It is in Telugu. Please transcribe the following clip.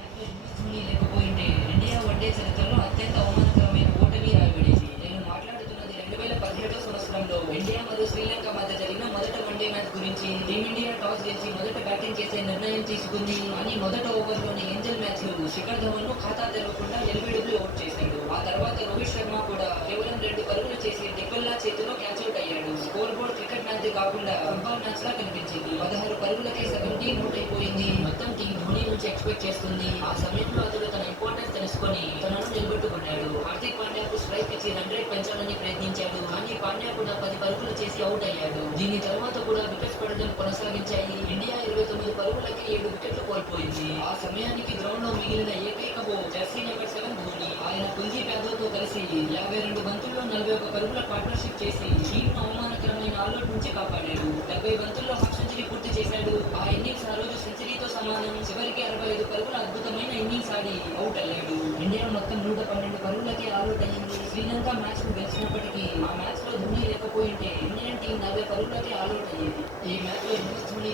మ్యాచ్‌లో ఎంఎస్ ధోని లేకపోయుంటే ఇండియా వన్‌డే చరిత్రలో అత్యంత అవమానకరమైన ఓటమి రాయబడేది. నేను మాట్లాడుతున్నది 2017 సంవత్సరంలో ఇండియా మరియు శ్రీలంక మధ్య జరిగిన మొదట వన్‌డే మ్యాచ్ గురించి. టీమిండియా టాస్ గెలిచి మొదట బ్యాటింగ్ చేసే నిర్ణయం తీసుకుంది. కానీ మొదట ఓవర్‌లోని ఏంజెల్ మ్యాచ్‌లో శిఖర్ ధవన్‌ను ఖాతా తెరవకుండా ఎల్బీడబ్ల్యూ అవుట్ చేశాడు. ఆ తర్వాత రోహిత్ శర్మ కూడా కేవలం 2 పరుగులు చేసి డిక్వెల్లా చేతిలో క్యాచౌట్ అయ్యాడు. స్కోర్ బోర్డ్ క్రికెట్ మ్యాచ్‌ది కాకుండా ఫుట్బాల్ మ్యాచ్‌లా కనిపించింది. 16 పరుగులకే సగం టీం అవుట్ అయిపోయింది. మొత్తం టీం ధోని నుంచి ఎక్స్పెక్ట్ చేస్తుంది. ఆ సమయంలో అతడు తన ఇంపార్టెన్స్ తెలుసుకొని తనను నిలబెట్టుకున్నాడు. హార్దిక్ పాండ్యాకు స్ట్రైక్ ఇచ్చి రన్ రేట్ పెంచాలని ప్రయత్నించాడు. కానీ పాండ్యా కూడా 10 పరుగులు చేసి అవుట్ అయ్యాడు. దీని తర్వాత కూడా వికెట్స్ పడడం కొనసాగించాయి. ఇండియా 29 పరుగులకి 7 వికెట్లు కోల్పోయింది. ఆ సమయానికి గ్రౌండ్ లో మిగిలిన ఏకైక బౌలర్ జెర్సీ నెంబర్ 7 ధోని. ఆయన కుల్దీప్ యాదవ్ తో కలిసి 52 బంతుల్లో 41 పరుగుల పార్ట్నర్షిప్ చేసి టీంను అవమానకరమైన ఆల్అౌట్ నుంచి కాపాడాడు. 70 బంతుల్లో హాఫ్ సెంచరీ పూర్తి చేశాడు. ఆ ఇన్నింగ్స్ ఆ రోజు సెంచరీతో సమానం. చివరికి 65 పరుగుల అద్భుతమైన ఇన్నింగ్స్ ఆడి అవుట్ అయ్యాడు. ఇండియా మొత్తం 112 పరుగులకి ఆల్అౌట్ అయ్యింది. శ్రీలంక మ్యాచ్ ను గెలిచినప్పటికీ ఆ మ్యాచ్ లో ధోని లేకపోయింటే ఇండియన్ టీం 40 పరుగులకి ఆల్అౌట్ అయ్యేది. ఈ మ్యాచ్ లో ఎంఎస్ ధోని